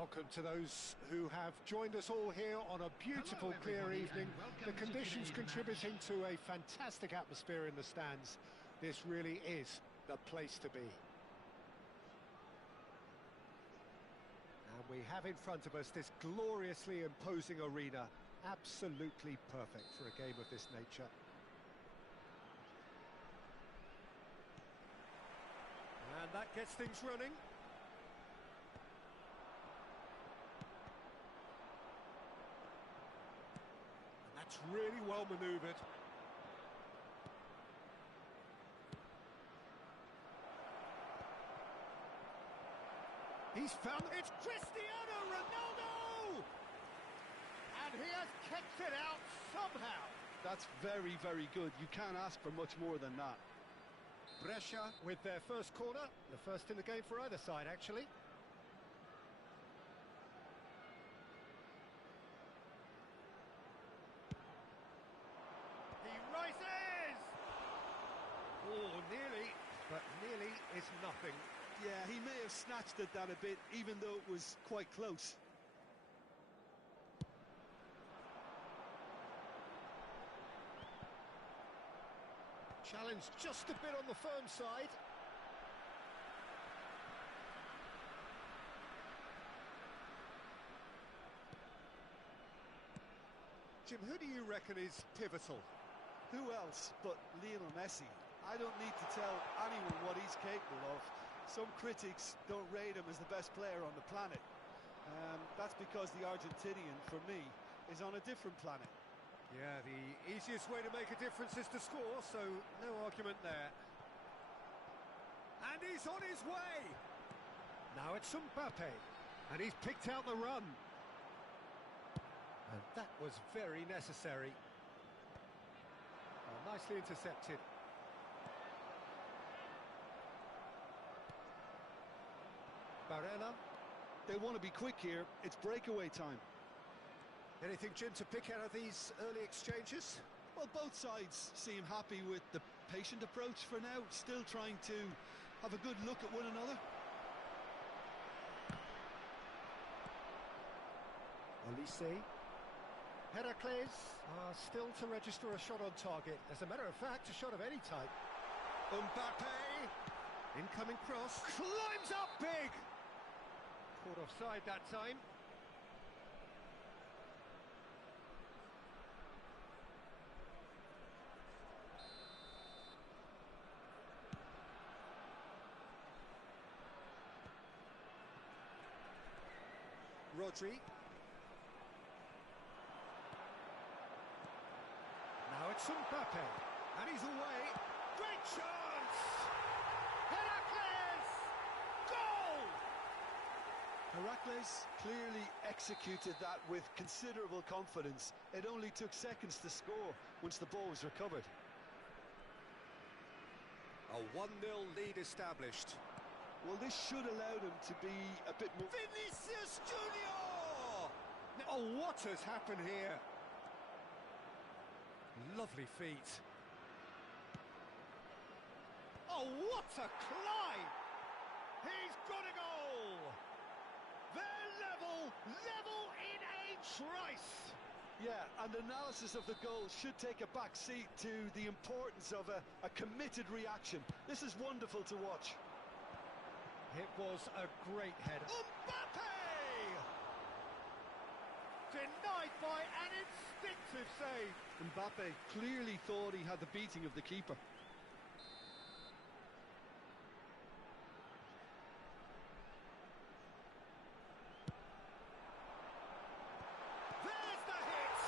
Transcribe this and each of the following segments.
Welcome to those who have joined us all here on a beautiful, clear evening. The conditions contributing to a fantastic atmosphere in the stands. This really is the place to be. And we have in front of us this gloriously imposing arena. Absolutely perfect for a game of this nature. And that gets things running. And that's really well manoeuvred. He's found it's Cristiano Ronaldo! And he has kept it out somehow. That's very, very good. You can't ask for much more than that. Brescia with their first corner, the first in the game for either side, actually. He rises! Oh, nearly, but nearly is nothing. Yeah, he may have snatched at that a bit, even though it was quite close. Challenge just a bit on the firm side. Jim, who do you reckon is pivotal? Who else but Lionel Messi? I don't need to tell anyone what he's capable of. Some critics don't rate him as the best player on the planet. That's because the Argentinian, for me, is on a different planet. Yeah, the easiest way to make a difference is to score, so no argument there. And he's on his way! Now it's Mbappe, and he's picked out the run. And that was very necessary. Oh, nicely intercepted. Barella. They want to be quick here, it's breakaway time. Anything, Jim, to pick out of these early exchanges? Well, both sides seem happy with the patient approach for now, still trying to have a good look at one another. Olise. Heracles still to register a shot on target. As a matter of fact, a shot of any type. Mbappe. Incoming cross. Climbs up big! Caught offside that time. Rodri. Now it's Mbappe, and he's away. Great chance! Heracles! Goal! Heracles clearly executed that with considerable confidence. It only took seconds to score once the ball was recovered. A 1-0 lead established. Well, this should allow them to be a bit more... Vinicius Junior! Oh, what has happened here? Lovely feet. Oh, what a climb! He's got a goal! They're level in a trice! Yeah, and analysis of the goal should take a back seat to the importance of a committed reaction. This is wonderful to watch. It was a great header. Mbappe! Denied by an instinctive save. Mbappe clearly thought he had the beating of the keeper. There's the hit!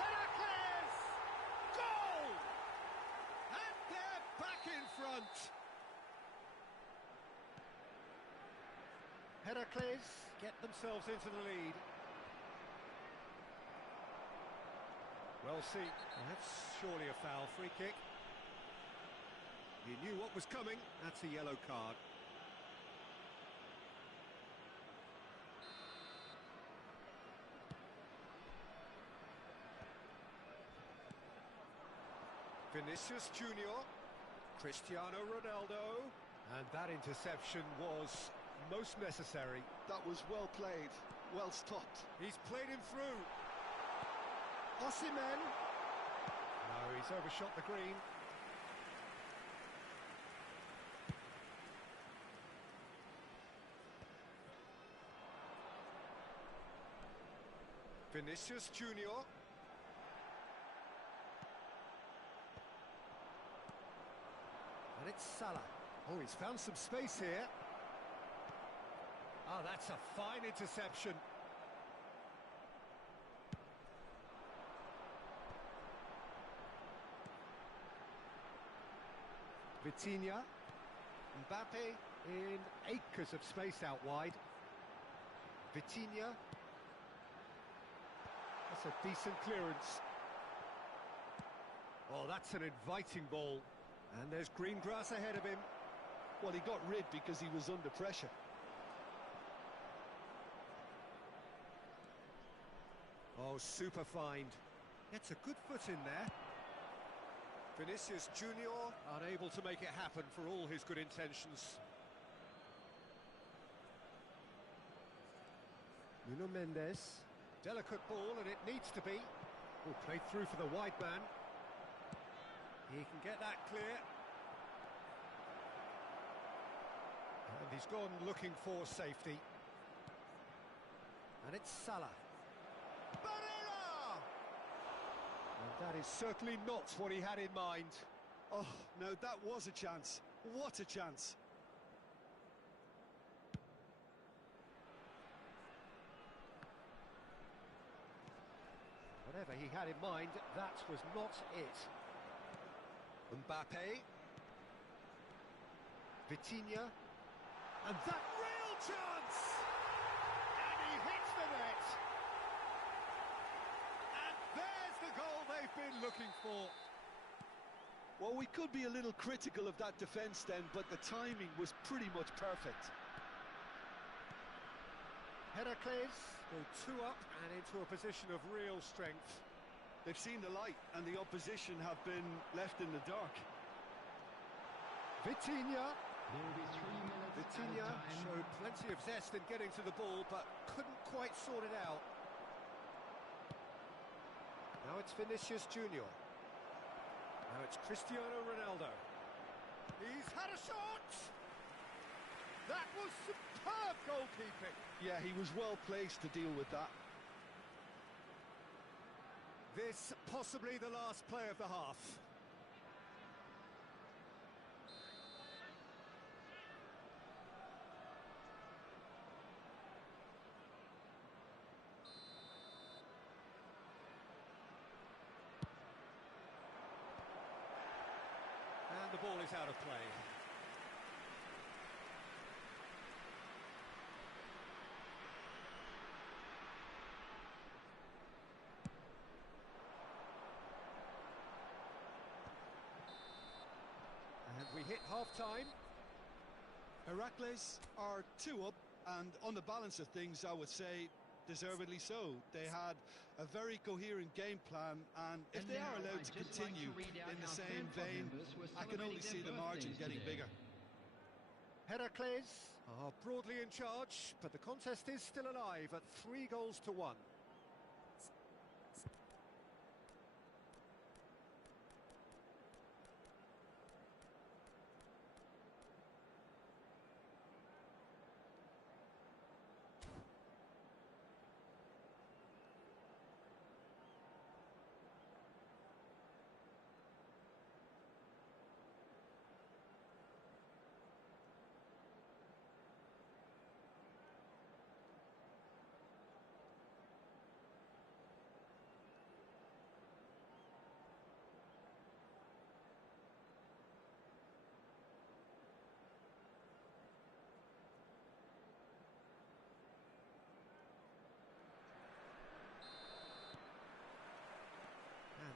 Heracles! Goal! And they're back in front. Heracles get themselves into the lead. Well, see, that's surely a foul. Free kick. He knew what was coming. That's a yellow card. Vinicius Junior, Cristiano Ronaldo, and that interception was most necessary. That was well played, well stopped. He's played him through. Osimhen. No, he's overshot the green. Vinicius Junior. And it's Salah. Oh, he's found some space here. Oh, that's a fine interception. Vitinha. Mbappe in acres of space out wide. Vitinha. That's a decent clearance. Oh, that's an inviting ball. And there's green grass ahead of him. Well, he got rid because he was under pressure. Oh, super find. Gets a good foot in there. Vinicius Junior unable to make it happen for all his good intentions. Nuno Mendes. Delicate ball, and it needs to be. Oh, played through for the wide man. He can get that clear. And he's gone looking for safety. And it's Salah. Barella! And that is certainly not what he had in mind. Oh, no, that was a chance. What a chance. Whatever he had in mind, that was not it. Mbappe. Vitinha. And that real chance! And he hits the net! And there's the goal they've been looking for. Well, we could be a little critical of that defence then, but the timing was pretty much perfect. Heracles go 2 up and into a position of real strength. They've seen the light and the opposition have been left in the dark. Vitinha. There will be 3 minutes Vitinha showed plenty of zest in getting to the ball, but couldn't quite sort it out. Now it's Vinicius Junior. Now it's Cristiano Ronaldo. He's had a shot! That was superb goalkeeping. Yeah, he was well placed to deal with that. This possibly the last play of the half. And the ball is out of play. And we hit half-time. Heracles are 2 up, and on the balance of things, I would say deservedly so. They had a very coherent game plan, and if they are allowed to continue in the same vein, I can only see the margin getting bigger. Heracles are broadly in charge, but the contest is still alive at 3-1.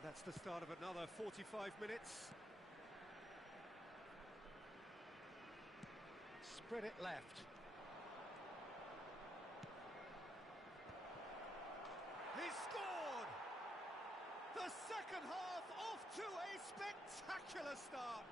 That's the start of another 45 minutes. Spread it left. He scored! The second half off to a spectacular start.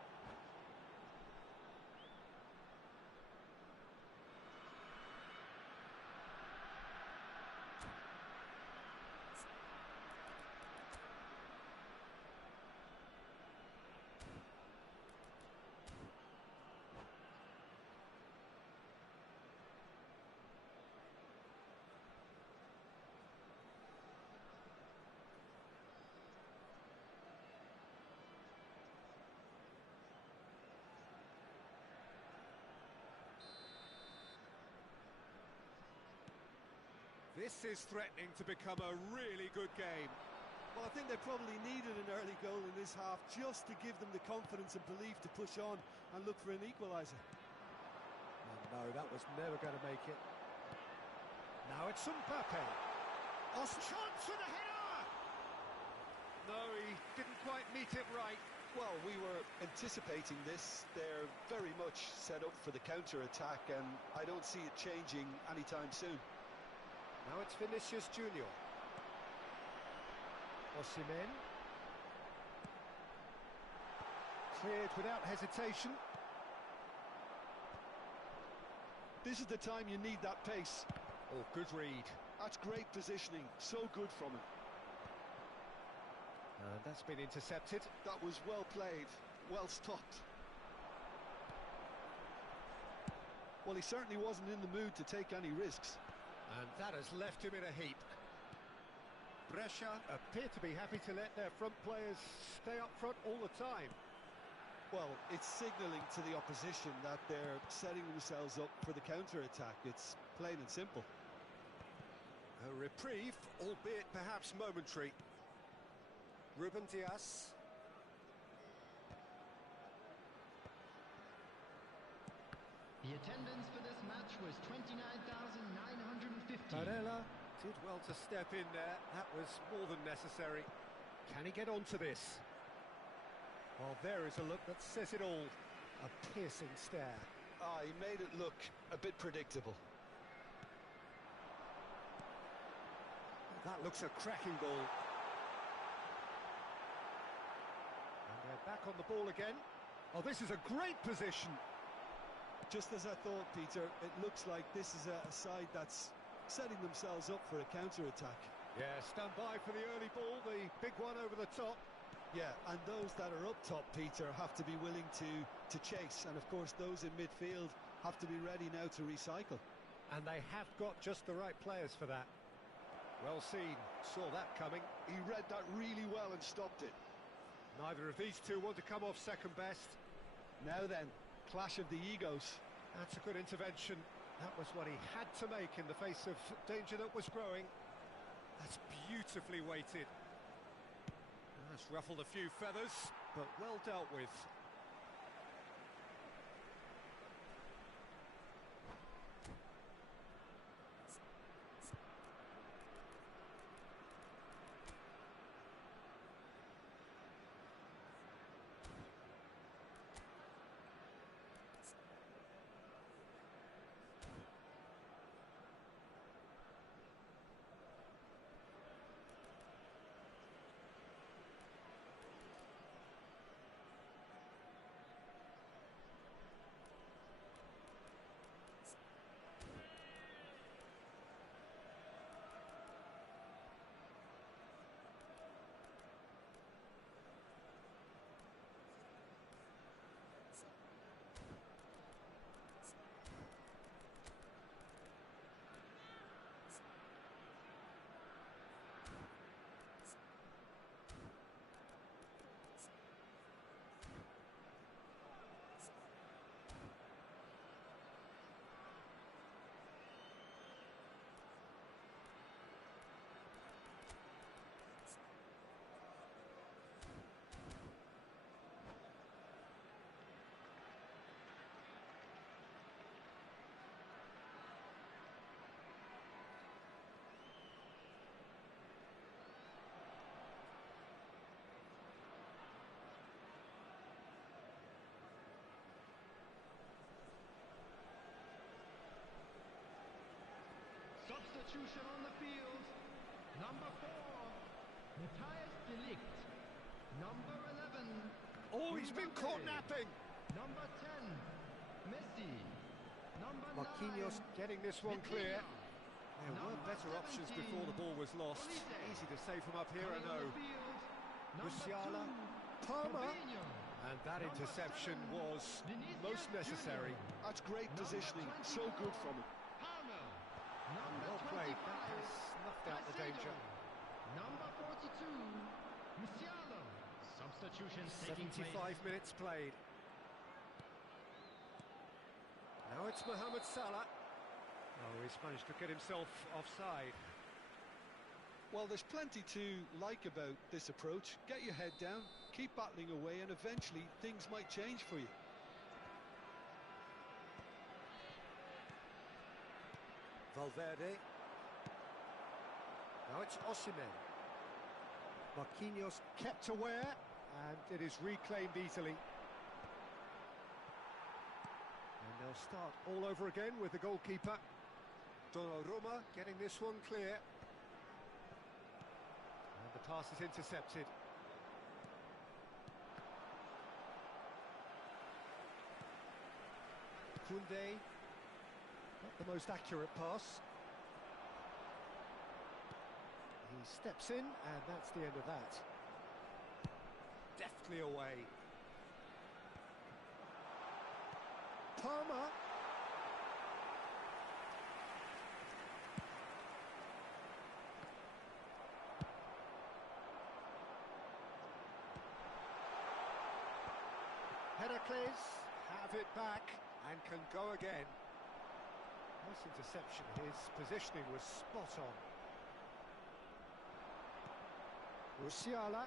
This is threatening to become a really good game. Well, I think they probably needed an early goal in this half just to give them the confidence and belief to push on and look for an equaliser. Oh, no, that was never going to make it. Now it's Mbappe. Chance with a header! No, he didn't quite meet it right. Well, we were anticipating this. They're very much set up for the counter-attack, and I don't see it changing anytime soon. Now it's Vinicius Junior. Osimhen. Cleared without hesitation. This is the time you need that pace. Oh, good read. That's great positioning. So good from him. And that's been intercepted. That was well played, well stopped. Well, he certainly wasn't in the mood to take any risks. And that has left him in a heap. Brescia appear to be happy to let their front players stay up front all the time. Well, it's signalling to the opposition that they're setting themselves up for the counter-attack. It's plain and simple. A reprieve, albeit perhaps momentary. Ruben Dias. The attendance for this match was 29,950. Barella did well to step in there. That was more than necessary. Can he get onto this? Well, there is a look that says it all. A piercing stare. Ah, he made it look a bit predictable. That looks a cracking ball. And they're back on the ball again. Oh, this is a great position. Just as I thought, Peter, it looks like this is a side that's setting themselves up for a counter-attack. Yeah, stand by for the early ball, the big one over the top. Yeah, and those that are up top, Peter, have to be willing to chase. And, of course, those in midfield have to be ready now to recycle. And they have got just the right players for that. Well seen, saw that coming. He read that really well and stopped it. Neither of these two want to come off second best. Now then, clash of the egos. That's a good intervention. That was what he had to make in the face of danger that was growing. That's beautifully weighted. That's ruffled a few feathers, but well dealt with. Substitution on the field. Number 4, Matthias de Ligt. Number 11. Oh, he's been caught napping. Number 10, Messi. Number Marquinhos 9, getting this one clear. Vitinha. There were Number better options 17, before the ball was lost. Olise. Easy to say from up here, I Coming on know. the field. Number Musiala, 2, Palmer. Fabinho. And that Number interception 7, was Vinicius most necessary. Junior. That's great Number positioning. So 24, good from him. Palmer. Number Well played. 25, That has snuffed out the Caicedo. danger. Number 42, Musiala. Substitution taking place. 75 minutes played. Now it's Mohamed Salah. Oh, he's managed to get himself offside. Well, there's plenty to like about this approach. Get your head down, keep battling away, and eventually things might change for you. Valverde. Now it's Osimhen. Marquinhos kept aware, and it is reclaimed easily. And they'll start all over again with the goalkeeper. Donnarumma getting this one clear. And the pass is intercepted. Koundé, not the most accurate pass. He steps in, and that's the end of that. Deftly away. Palmer. Heracles have it back and can go again. Nice interception. His positioning was spot on. Musiala.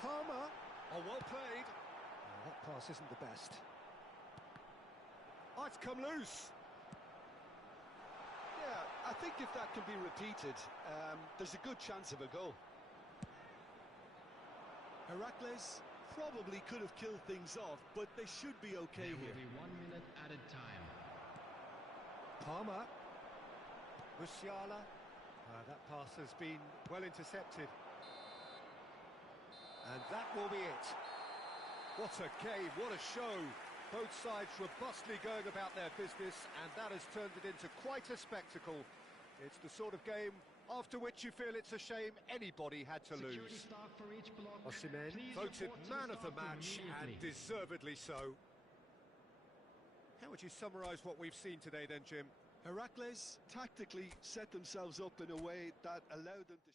Palmer. Oh, well played. Oh, that pass isn't the best. Oh, it's come loose. Yeah, I think if that can be repeated, there's a good chance of a goal. Heracles probably could have killed things off, but they should be okay There here. will be 1 minute added time. Palmer. Musiala. That pass has been well intercepted. And that will be it. What a game, what a show. Both sides robustly going about their business, and that has turned it into quite a spectacle. It's the sort of game after which you feel it's a shame anybody had to Security lose. staff for each block. Osimhen Please voted report to man of the staff room match, and immediately. deservedly so. How would you summarise what we've seen today then, Jim? Heracles tactically set themselves up in a way that allowed them to...